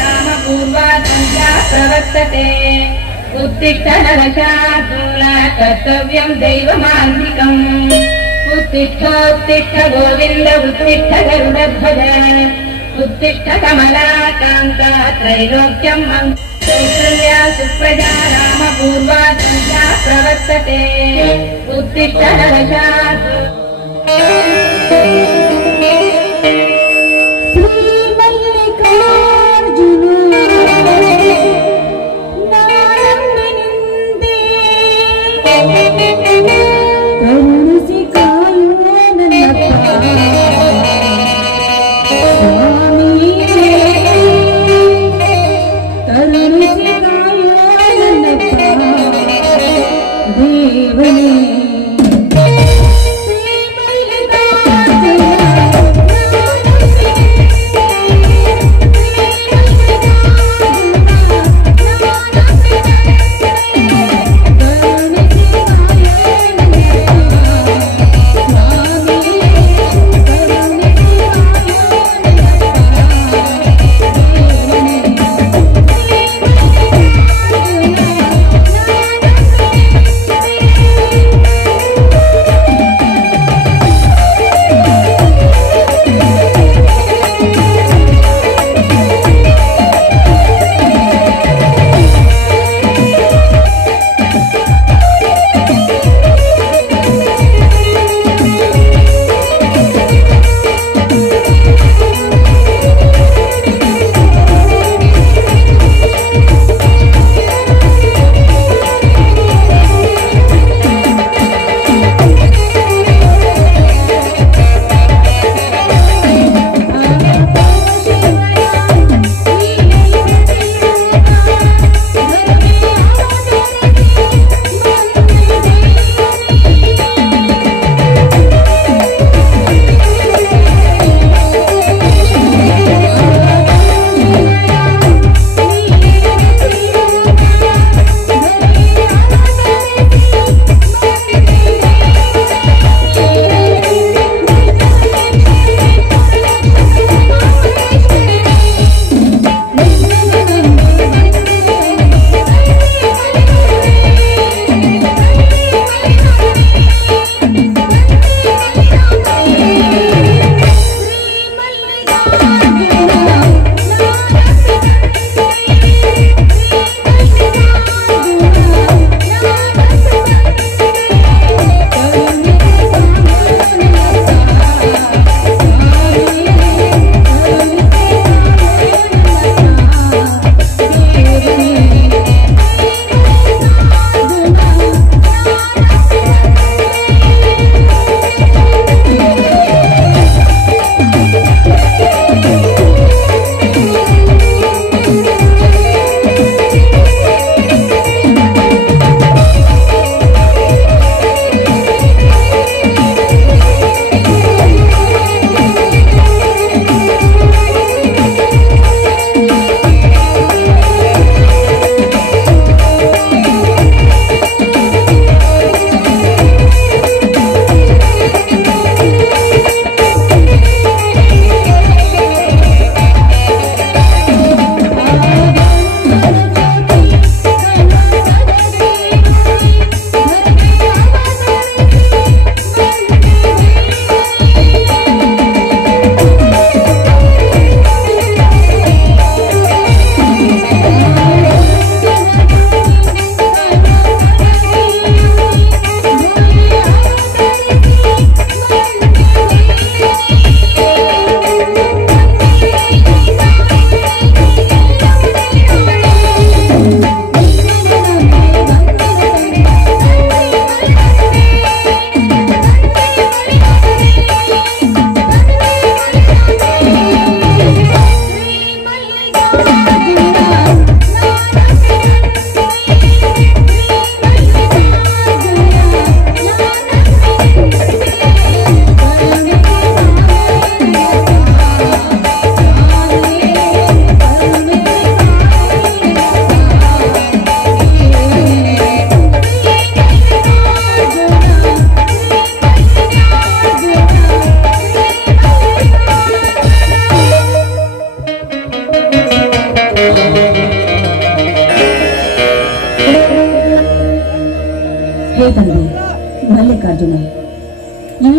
रामपूर्वाद्या प्रवर्तते उत्तिष्ठ नरशार्दूल कर्तव्यं दैवमान्तिकम् उत्तिष्ठोत्तिष्ठ गोविन्द उत्तिष्ठ गरुडध्वज उत्तिष्ठ कमलाकान्ता त्रैलोक्यं कौसल्या सुप्रजा रामपूर्वाद्या प्रवर्तते उत्तिष्ठ नरशार्दूल देवने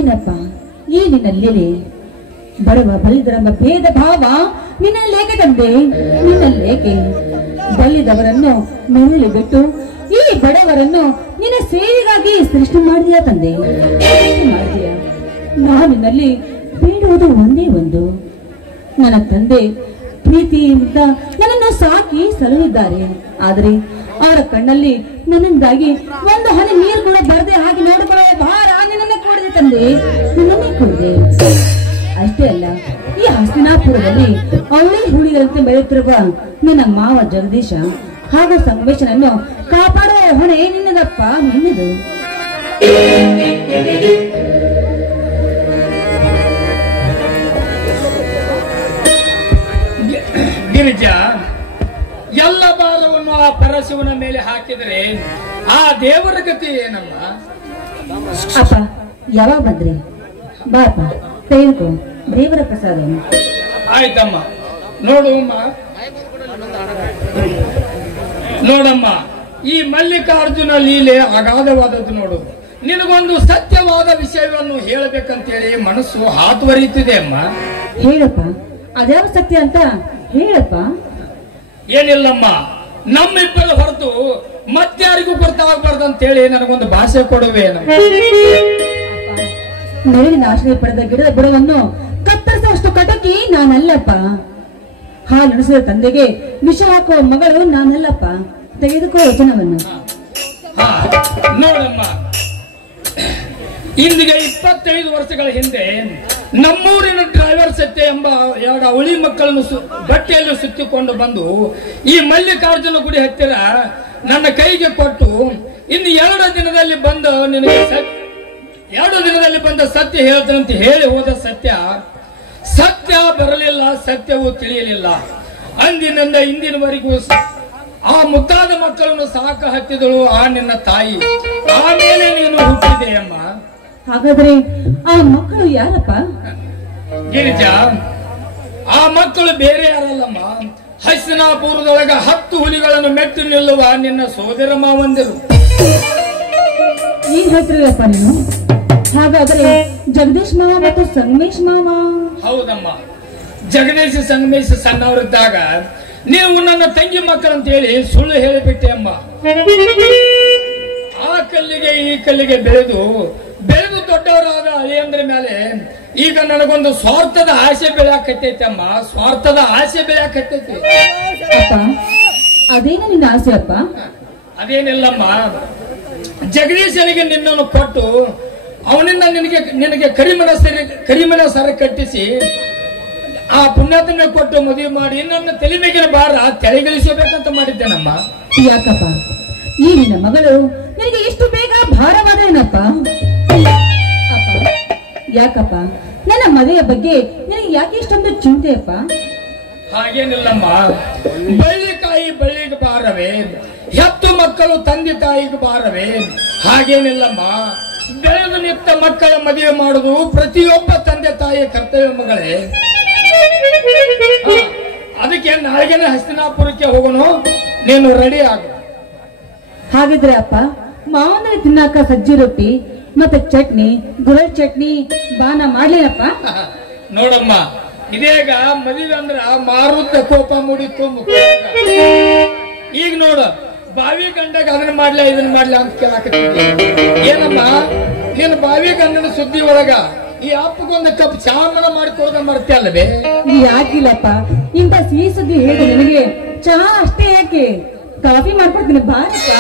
ಏನಪ್ಪ ಈ ನಿನ್ನಲ್ಲಿ ಬಡವ ಬಲ್ಲಿದರೆಂಬ ಭೇದ ಭಾವ ನಿನ್ನಲ್ಲೇಕೆ ತಂದೆ? ನಿನ್ನಲ್ಲೇಕೆ ಬಲ್ಲಿದವರನ್ನು ಮರಳಿ ಬಿಟ್ಟು ಈ ಬಡವರನ್ನು ನಿನ್ನ ಸೇವೆಗಾಗಿ ಸೃಷ್ಟಿ ಮಾಡಿದೆಯಾ ತಂದೆ? ಮಾಡಿದೆಯ? ನಾನು ನಿನ್ನಲ್ಲಿ ಬೇಡುವುದು ಒಂದೇ ಒಂದು. ನನ್ನ ತಂದೆ ಪ್ರೀತಿಯಿಂದ ನನ್ನನ್ನು ಸಾಕಿ ಸಲಹಿದ್ದಾರೆ. ಆದರೆ ಅವರ ಕಣ್ಣಲ್ಲಿ ನನ್ನಿಂದಾಗಿ ಒಂದು ಹನಿ ನೀರು ಕೂಡ ಬರದೆ ಹಾಗೆ ನೋಡಿಕೊಳ್ಳುವ ಭಾರ ನಿನ್ನನ್ನೇ ಕೂಡಿದೆ ತಂದೆ, ನಿನ್ನನ್ನೇ ಕೂಡಿದೆ. ಅಷ್ಟೇ ಅಲ್ಲ, ಈ ಹಸ್ತಿನಾಪುರದಲ್ಲಿ ಅವಳಿ ಹುಳಿಗಳಂತೆ ಬೆಳೆಯುತ್ತಿರುವ ನನ್ನ ಮಾವ ಜಗದೀಶ ಹಾಗೂ ಸಂಗಮೇಶನನ್ನು ಕಾಪಾಡುವ ಹೊಣೆ ನಿನ್ನದಪ್ಪ, ನಿನ್ನದು. ಗಿರಿಜಾ, ಎಲ್ಲ ಭಾರವನ್ನು ಆ ಪರಶಿವನ ಮೇಲೆ ಹಾಕಿದರೆ ಆ ದೇವರ ಗತಿ ಏನಮ್ಮ? ಅಪ್ಪ ಯಾವಾಗ ಬಂದ್ರಿ? ಬಾಪ ತೆಗೆದುಕೋ ದೇವರ ಪ್ರಸಾದ. ಆಯ್ತಮ್ಮ. ನೋಡಮ್ಮ, ಈ ಮಲ್ಲಿಕಾರ್ಜುನ ಲೀಲೆ ಅಗಾಧವಾದದ್ದು. ನೋಡು, ನಿನಗೊಂದು ಸತ್ಯವಾದ ವಿಷಯವನ್ನು ಹೇಳಬೇಕಂತೇಳಿ ಮನಸ್ಸು ಹಾತುವರಿಯುತ್ತಿದೆ ಅಮ್ಮ. ಹೇಳಪ್ಪ, ಅದ್ಯಾವ ಸತ್ಯ ಅಂತ ಹೇಳಪ್ಪ. ಏನಿಲ್ಲಮ್ಮ, ನಮ್ಮಿಬ್ಬರ ಹೊರತು ಮತ್ತಾರಿಗೂ ಗೊತ್ತಾಗಬಾರ್ದಂತೇಳಿ ನನಗೊಂದು ಭಾಷೆ ಕೊಡುವೆ. ನೆರಳಿನ ಆಶ್ರಯ ಪಡೆದ ಗಿಡದ ಬುಡವನ್ನು ಕತ್ತರಿಸುವಷ್ಟು ಕಟಕಿ ನಾನಲ್ಲಪ್ಪ. ಹಾಲುಣಿಸಿದ ತಂದೆಗೆ ವಿಷ ಹಾಕುವ ಮಗಳು ನಾನಲ್ಲಪ್ಪ. ತೆಗೆದುಕೋ ವಚನವನ್ನು. ನೋಡಮ್ಮ, ಇಂದಿಗೆ 25 ವರ್ಷಗಳ ಹಿಂದೆ ನಮ್ಮೂರಿನ ಡ್ರೈವರ್ ಸತ್ಯ ಎಂಬ 2 ಅವಳಿ ಮಕ್ಕಳನ್ನು ಬಟ್ಟೆಯಲ್ಲಿ ಸುತ್ತಿಕೊಂಡು ಬಂದು ಈ ಮಲ್ಲಿಕಾರ್ಜುನ ಗುಡಿ ಹತ್ತಿರ ನನ್ನ ಕೈಗೆ ಕೊಟ್ಟು, ಇನ್ನು 2 ದಿನದಲ್ಲಿ ಬಂದ ನಿನಗೆ 2 ದಿನದಲ್ಲಿ ಬಂದ ಸತ್ಯ ಹೇಳ್ತಂತ ಹೇಳಿ ಹೋದ ಸತ್ಯ ಬರಲಿಲ್ಲ, ಸತ್ಯವು ತಿಳಿಯಲಿಲ್ಲ. ಅಂದಿನಿಂದ ಇಂದಿನವರೆಗೂ ಆ ಮುದ್ದಾದ ಮಕ್ಕಳನ್ನು ಸಾಕ ಹತ್ತಿದಳು ಆ ನಿನ್ನ ತಾಯಿ. ಆಮೇಲೆ ನೀನು ಹುಟ್ಟಿದೆಯಮ್ಮ. ಹಾಗಾದ್ರೆ ಆ ಮಕ್ಕಳು ಯಾರಪ್ಪ? ಗಿರಿಜಾ, ಆ ಮಕ್ಕಳು ಬೇರೆ ಯಾರಲ್ಲಮ್ಮ, ಹಸ್ತಿನಾಪುರದೊಳಗ 10 ಹುಲಿಗಳನ್ನು ಮೆಟ್ಟು ನಿಲ್ಲುವ ನಿನ್ನ ಸೋದರ ಮಾವಂದಿರು. ಏನ್ ಹೇಳ್ತಿರಪ್ಪ ನೀನು? ಹಾಗಾದ್ರೆ ಜಗದೀಶ್ ಮಾವ ಮತ್ತು ಸಂಗಮೇಶ್ ಮಾವ? ಹೌದಮ್ಮ, ಜಗದೀಶ್ ಸಂಗಮೇಶ್ ಸಣ್ಣವರಿದ್ದಾಗ ನೀವು ನನ್ನ ತಂಗಿ ಮಕ್ಕಳಂತ ಹೇಳಿ ಸುಳ್ಳು ಹೇಳಿಬಿಟ್ಟೆ ಅಮ್ಮ. ಆ ಕಲ್ಲಿಗೆ ಈ ಕಲ್ಲಿಗೆ ಬೆಳೆದು ದೊಡ್ಡವರಾದ ಅಳಿಯಂದ್ರ ಮೇಲೆ ಈಗ ನನಗೊಂದು ಸ್ವಾರ್ಥದ ಆಸೆ ಬೆಳೆಯಾಕತ್ತೈತೆ ಅಮ್ಮ. ಸ್ವಾರ್ಥದ ಆಸೆ ಬೆಳೆಯಾಕತ್ತೈತಿ. ಅಪ್ಪ, ಅದೇನ ನಿನ್ನ ಆಸೆ ಅಪ್ಪ? ಅದೇನಿಲ್ಲಮ್ಮ, ಜಗದೀಶನಿಗೆ ನಿನ್ನನ್ನು ಕೊಟ್ಟು ಅವನಿಂದ ನಿನಗೆ ಕರಿಮನ ಸರ ಕಟ್ಟಿಸಿ ಆ ಪುಣ್ಯಾತ್ಮನೆ ಕೊಟ್ಟು ಮದುವೆ ಮಾಡಿ ನನ್ನ ತಲೆ ಮೇಗಿನ ಭಾರ ತೆರೆಗಿಳಿಸಬೇಕಂತ ಮಾಡಿದ್ದೇನಮ್ಮ. ಯಾಕಪ್ಪ ಈ ನಿನ್ನ ಮಗಳು ನಿನಗೆ ಎಷ್ಟು ಬೇಗ ಭಾರವಾದೇನಪ್ಪ? ಅಪ್ಪ, ಯಾಕಪ್ಪ ನನ್ನ ಮದುವೆಯ ಬಗ್ಗೆ ನಿನಗೆ ಯಾಕೆ ಇಷ್ಟೊಂದು ಚಿಂತೆಯಪ್ಪ? ಹಾಗೇನಿಲ್ಲಮ್ಮ, ಬಳ್ಳಿಕಾಯಿ ಬಳ್ಳಿಗೆ ಭಾರವೇ, ಹೆತ್ತು ಮಕ್ಕಳು ತಂದೆ ತಾಯಿಗೆ ಭಾರವೇ. ಹಾಗೇನಿಲ್ಲಮ್ಮ, ಬೆಳೆದು ನಿಂತ ಮಕ್ಕಳ ಮದುವೆ ಮಾಡುವುದು ಪ್ರತಿಯೊಬ್ಬ ತಂದೆ ತಾಯಿಯ ಕರ್ತವ್ಯ ಮಗಳೇ. ಅದಕ್ಕೆ ನಾಳೆಗೆ ಹಸ್ತಿನಾಪುರಕ್ಕೆ ಹೋಗೋಣ, ನೀನು ರೆಡಿ ಆಗು. ಹಾಗಿದ್ರೆ ಅಪ್ಪ, ಮಾವನಲ್ಲಿ ತಿನ್ನಾಕ ಸಜ್ಜಿ ರೊಟ್ಟಿ ಮತ್ತೆ ಚಟ್ನಿ, ಗುರಳ್ ಚಟ್ನಿ ಬಾನ ಮಾಡ್ಲೇನಪ್ಪ? ನೋಡಮ್ಮ, ಇದೀಗ ಮದುವೆ ಅಂದ್ರ ಮಾರುತ್ತ ಕೋಪ ಮೂಡಿತ್ತು. ಈಗ ನೋಡು, ಬಾವಿ ಗಂಡಾಗ ಅದನ್ನ ಮಾಡ್ಲಾ ಇದನ್ನ ಮಾಡ್ಲಾ ಅಂತ ಕೇಳಾಕತ್ತಿ. ಏನಮ್ಮ, ನೀನು ಬಾವಿ ಗಂಡನ ಸುದ್ದಿ ಒಳಗ ಈ ಅಪ್ಪಗೊಂದು ಕಪ್ ಚಾಮನ ಮಾಡಿಕೋದ ಮರ್ತಿ ಅಲ್ಲವೇ? ಯಾಕಿಲ್ಲಪ್ಪ, ಇಂಥ ಸಿಹಿ ಸುದ್ದಿ ಹೇಳಿ ನಿನಗೆ ಚಹಾ ಅಷ್ಟೇ ಯಾಕೆ, ಕಾಫಿ ಮಾಡ್ಕೊಡ್ತೀನಿ ಬಾರಪ್ಪ.